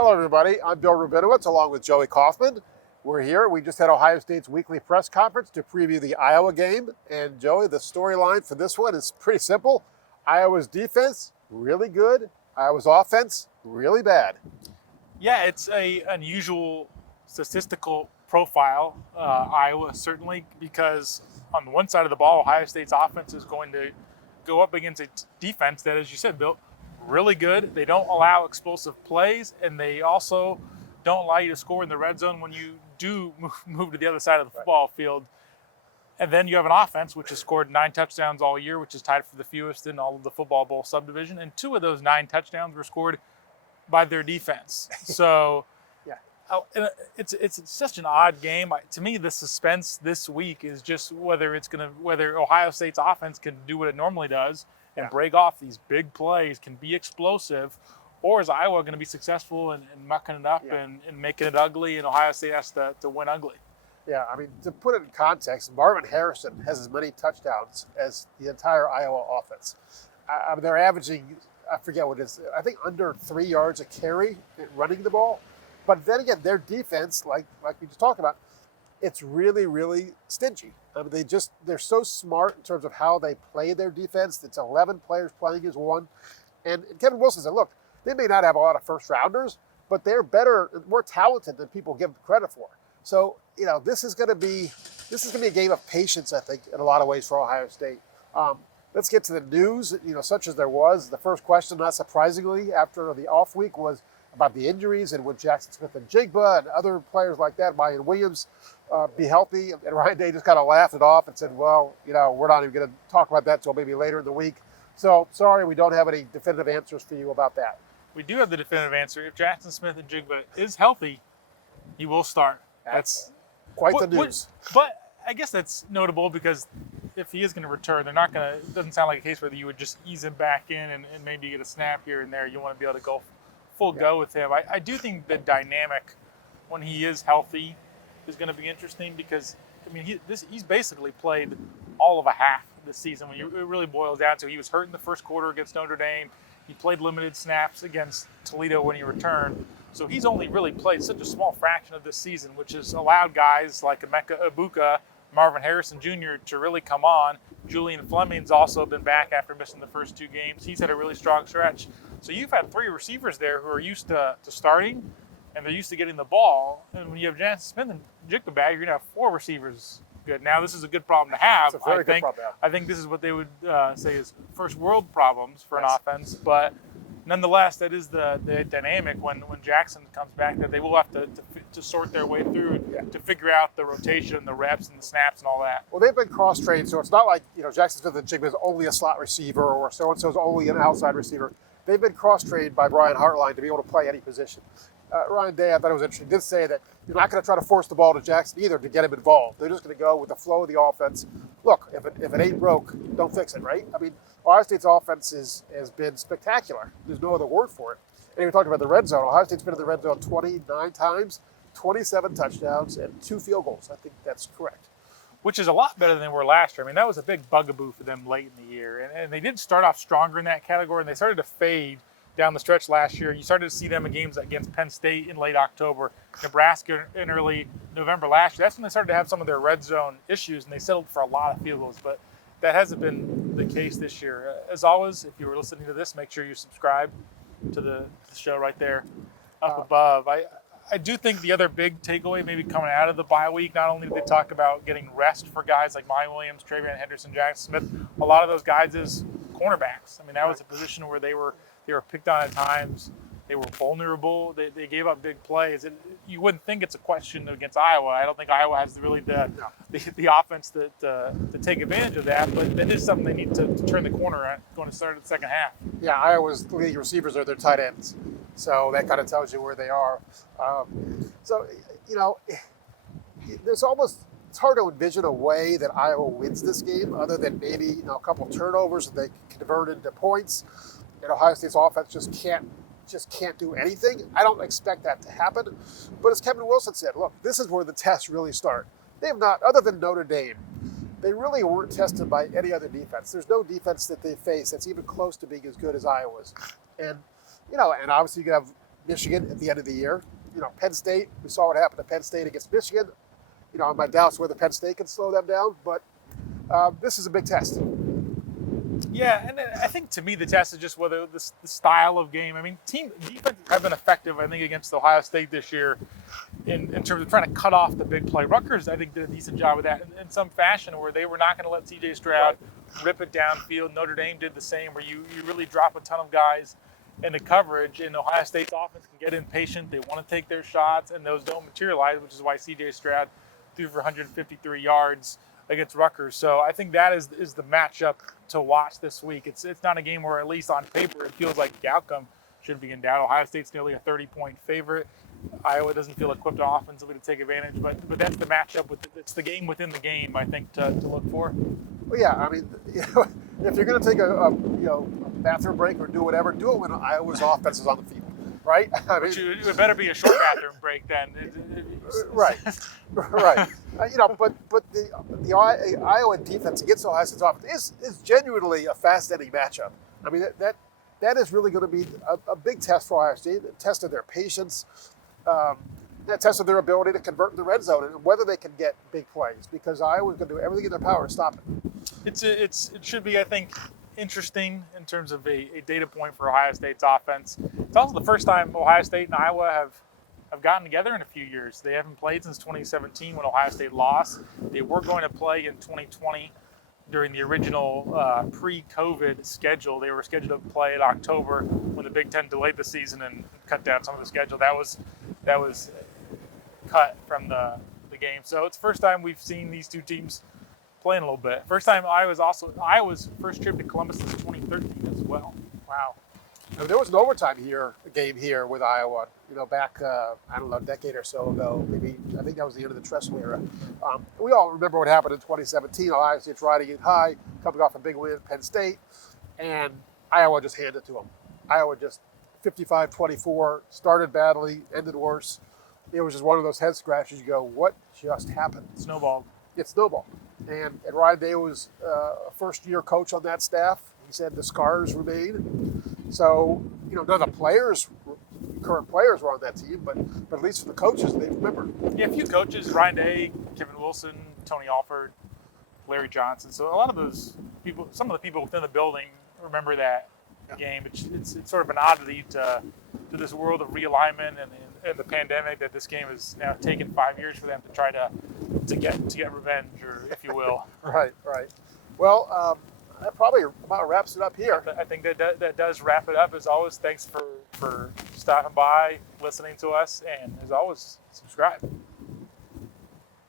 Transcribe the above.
Hello, everybody. I'm Bill Rabinowitz along with Joey Kaufman. We're here. We just had Ohio State's weekly press conference to preview the Iowa game. And Joey, the storyline for this one is pretty simple. Iowa's defense, really good. Iowa's offense, really bad. Yeah, it's a unusual statistical profile, Iowa certainly, because on the one side of the ball, Ohio State's offense is going to go up against a defense that, as you said, Bill, really good. They don't allow explosive plays, and they also don't allow you to score in the red zone when you do move to the other side of the football field. And then you have an offense which has scored 9 touchdowns all year, which is tied for the fewest in all of the football bowl subdivision. And 2 of those 9 touchdowns were scored by their defense. So it's such an odd game. To me, the suspense this week is just whether Ohio State's offense can do what it normally does and break off these big plays, can be explosive, or is Iowa going to be successful in mucking it up and making it ugly, and Ohio State has to win ugly? Yeah, I mean, to put it in context, Marvin Harrison has as many touchdowns as the entire Iowa offense. I mean, they're averaging, I forget what it is, I think under 3 yards a carry running the ball. But then again, their defense, like we just talked about, it's really, really stingy. I mean, they're so smart in terms of how they play their defense. It's 11 players playing as one. And Kevin Wilson said, look, they may not have a lot of first rounders, but they're better, more talented than people give them credit for. So, this is going to be a game of patience, I think, in a lot of ways for Ohio State. Let's get to the news, such as there was. The first question, not surprisingly, after the off week was about the injuries and would Jackson Smith and Jigba and other players like that, Mayan Williams, be healthy. And Ryan Day just kind of laughed it off and said, well, we're not even going to talk about that until maybe later in the week. So, sorry, we don't have any definitive answers for you about that. We do have the definitive answer. If Jackson Smith and Jigba is healthy, he will start. That's quite the news. But I guess that's notable because if he is going to return, it doesn't sound like a case where you would just ease him back in and maybe get a snap here and there. You want to be able to go full go with him. I do think the dynamic when he is healthy is going to be interesting because, I mean, he's basically played all of a half this season. When it really boils down to, he was hurt in the first quarter against Notre Dame. He played limited snaps against Toledo when he returned. So he's only really played such a small fraction of this season, which has allowed guys like Emeka Egbuka, Marvin Harrison Jr. to really come on. Julian Fleming's also been back after missing the first 2 games. He's had a really strong stretch. So you've had 3 receivers there who are used to starting, and they're used to getting the ball. And when you have Jackson Smith and Jigba back, you're going to have 4 receivers good. Now, this is a good problem to have. It's a very good problem. I think this is what they would say is first world problems for an offense. But nonetheless, that is the dynamic when Jackson comes back, that they will have to sort their way through to figure out the rotation and the reps and the snaps and all that. Well, they've been cross-trained, so it's not like, Jackson Smith and Jigba is only a slot receiver or so-and-so is only an outside receiver. They've been cross-trained by Brian Hartline to be able to play any position. Ryan Day, I thought it was interesting, did say that you're not going to try to force the ball to Jackson either to get him involved. They're just going to go with the flow of the offense. Look, if it ain't broke, don't fix it, right? I mean, Ohio State's offense has been spectacular. There's no other word for it. And we talked about the red zone. Ohio State's been in the red zone 29 times, 27 touchdowns, and 2 field goals. I think that's correct. Which is a lot better than they were last year. I mean, that was a big bugaboo for them late in the year. And they did start off stronger in that category, and they started to fade down the stretch last year. You started to see them in games against Penn State in late October, Nebraska in early November last year. That's when they started to have some of their red zone issues, and they settled for a lot of field goals. But that hasn't been the case this year. As always, if you were listening to this, make sure you subscribe to the show right there up above. I do think the other big takeaway maybe coming out of the bye week, not only did they talk about getting rest for guys like Mayan Williams, Travion Henderson, Jackson Smith, a lot of those guys is cornerbacks. I mean, that was a position where they were picked on at times. They were vulnerable. They gave up big plays. You wouldn't think it's a question against Iowa. I don't think Iowa has really the offense to take advantage of that. But that is something they need to turn the corner at going to start the second half. Yeah, Iowa's leading receivers are their tight ends. So that kind of tells you where they are. It's hard to envision a way that Iowa wins this game other than maybe a couple of turnovers that they convert into points. And Ohio State's offense just can't do anything. I don't expect that to happen. But as Kevin Wilson said, look, this is where the tests really start. They have not, other than Notre Dame, they really weren't tested by any other defense. There's no defense that they face that's even close to being as good as Iowa's. And, and obviously you can have Michigan at the end of the year. Penn State, we saw what happened to Penn State against Michigan. My doubts whether Penn State can slow them down, but this is a big test. Yeah, and I think to me the test is just whether the style of game. I mean, team defense have been effective, I think, against Ohio State this year in terms of trying to cut off the big play. Rutgers, I think, did a decent job with that in some fashion, where they were not going to let C.J. Stroud rip it downfield. Notre Dame did the same, where you really drop a ton of guys into coverage, and Ohio State's offense can get impatient. They want to take their shots, and those don't materialize, which is why C.J. Stroud threw for 153 yards against Rutgers. So I think that is the matchup to watch this week. It's not a game where, at least on paper, it feels like the outcome should be in doubt. Ohio State's nearly a 30-point favorite. Iowa doesn't feel equipped offensively to take advantage, but that's the matchup. It's the game within the game, I think, to look for. Well, yeah, I mean, if you're going to take a bathroom break or do whatever, do it when Iowa's offense is on the field, right? I mean, it better be a short bathroom break then. Right. But the Iowa defense against Ohio State's offense is genuinely a fascinating matchup. I mean, that is really going to be a big test for Ohio State. A test of their patience, that test of their ability to convert in the red zone, and whether they can get big plays, because Iowa's going to do everything in their power to stop it. It should be, I think, interesting in terms of a data point for Ohio State's offense. It's also the first time Ohio State and Iowa have gotten together in a few years. They haven't played since 2017 when Ohio State lost. They were going to play in 2020 during the original pre-COVID schedule. They were scheduled to play in October when the Big Ten delayed the season and cut down some of the schedule. That was cut from the game. So it's the first time we've seen these two teams playing a little bit. First time Iowa's first trip to Columbus since 2013 as well. Wow. There was an overtime game here with Iowa, back, I don't know, a decade or so ago. Maybe, I think that was the end of the Tressel era. We all remember what happened in 2017. Ohio State's riding it high, coming off a big win at Penn State, and Iowa just handed it to them. Iowa just 55-24, started badly, ended worse. It was just one of those head scratches. You go, what just happened? Snowballed. It snowballed. And Ryan Day was a first-year coach on that staff. He said the scars remain. So, none of the current players were on that team, but at least for the coaches, they remember. Yeah, a few coaches, Ryan Day, Kevin Wilson, Tony Alford, Larry Johnson. So a lot of those people, some of the people within the building remember that game. It's sort of an oddity to this world of realignment and the pandemic that this game has now taken 5 years for them to try to get revenge, or if you will. Right. Well, that probably about wraps it up here. I think that does wrap it up. As always, thanks for stopping by, listening to us, and as always, subscribe.